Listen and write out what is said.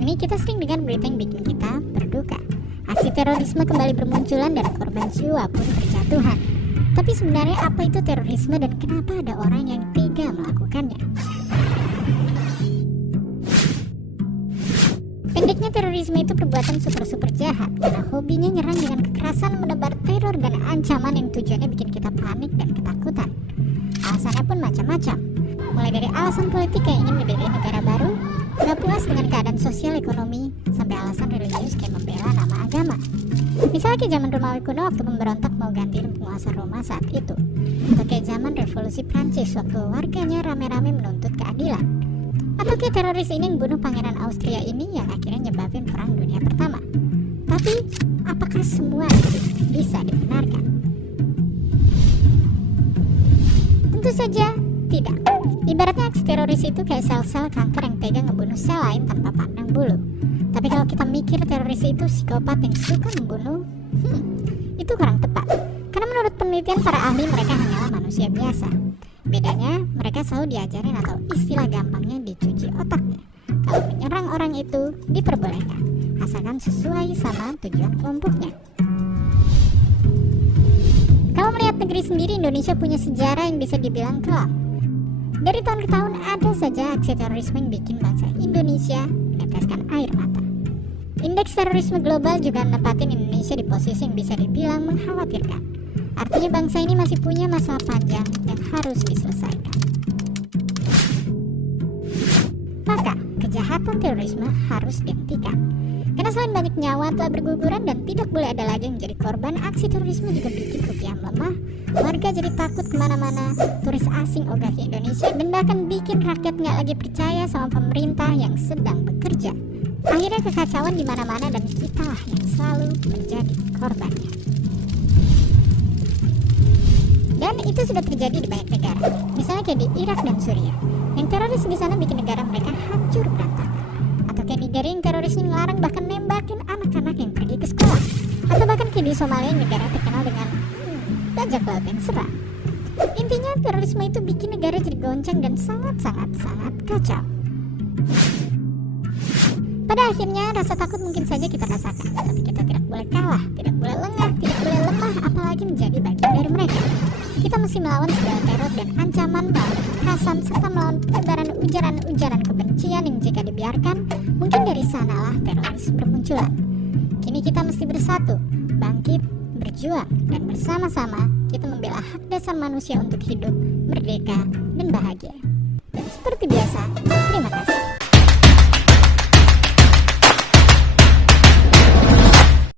ini kita sering dengar berita yang bikin kita berduka. Aksi terorisme kembali bermunculan dan korban jiwa pun berjatuhan. Tapi sebenarnya apa itu terorisme dan kenapa ada orang yang tega melakukannya? Pendeknya, terorisme itu perbuatan super jahat karena hobinya nyerang dengan kekerasan, menebar teror dan ancaman yang tujuannya bikin kita panik dan ketakutan. Alasannya pun macam-macam, mulai dari alasan politik yang ingin mendirikan negara baru, gak puas dengan keadaan sosial ekonomi, sampai alasan religius kayak membela nama agama. Misalnya kayak zaman Romawi kuno waktu pemberontak mau gantiin penguasa Roma saat itu, atau kayak zaman revolusi Prancis waktu warganya rame-rame menuntut keadilan, atau kayak teroris ini yang bunuh pangeran Austria ini yang akhirnya nyebabin perang dunia pertama. Tapi apakah semua bisa dibenarkan? Tentu saja tidak. Ibaratnya aksi teroris itu kayak sel-sel kanker yang tega ngebunuh sel lain tanpa pandang bulu. Tapi kalau kita mikir teroris itu psikopat yang suka membunuh, itu kurang tepat. Karena menurut penelitian para ahli, mereka hanyalah manusia biasa. Bedanya, mereka selalu diajarin atau istilah gampangnya dicuci otaknya. Kalau menyerang orang itu diperbolehkan, asalkan sesuai sama tujuan kelompoknya. Kalau melihat negeri sendiri, Indonesia punya sejarah yang bisa dibilang kelam. Dari tahun ke tahun ada saja aksi terorisme yang bikin bangsa Indonesia meneteskan air mata. Indeks terorisme global juga nempatin Indonesia di posisi yang bisa dibilang mengkhawatirkan. Artinya bangsa ini masih punya masalah panjang yang harus diselesaikan. Maka, kejahatan terorisme harus dihentikan. Karena selain banyak nyawa telah berguguran dan tidak boleh ada lagi yang menjadi korban, aksi terorisme juga bikin rupiah melemah, warga jadi takut kemana-mana, turis asing ogah ke Indonesia, dan bahkan bikin rakyat nggak lagi percaya sama pemerintah yang sedang bekerja. Akhirnya kekacauan di mana-mana dan kitalah yang selalu menjadi korbannya. Dan itu sudah terjadi di banyak negara, misalnya kayak di Irak dan Suriah, yang teroris di sana bikin negara mereka hancur berantakan. Atau kayak Nigeria yang terorisnya ngelarang bahkan nembakin anak-anak yang pergi ke sekolah. Atau bahkan kayak di Somalia yang negara terkenal dengan bajak laut yang seram. Intinya terorisme itu bikin negara jadi goncang dan sangat kacau. Pada akhirnya rasa takut mungkin saja kita rasakan, tapi kita tidak boleh kalah, tidak boleh lengah, tidak boleh lemah, apalagi menjadi bagian dari mereka. Kita mesti melawan segala teror dan ancaman, melawan kekerasan, serta melawan penyebaran ujaran-ujaran kebencian yang jika dibiarkan, mungkin dari sanalah teroris bermunculan. Kini kita mesti bersatu, bangkit, berjuang, dan bersama-sama kita membela hak dasar manusia untuk hidup, merdeka, dan bahagia.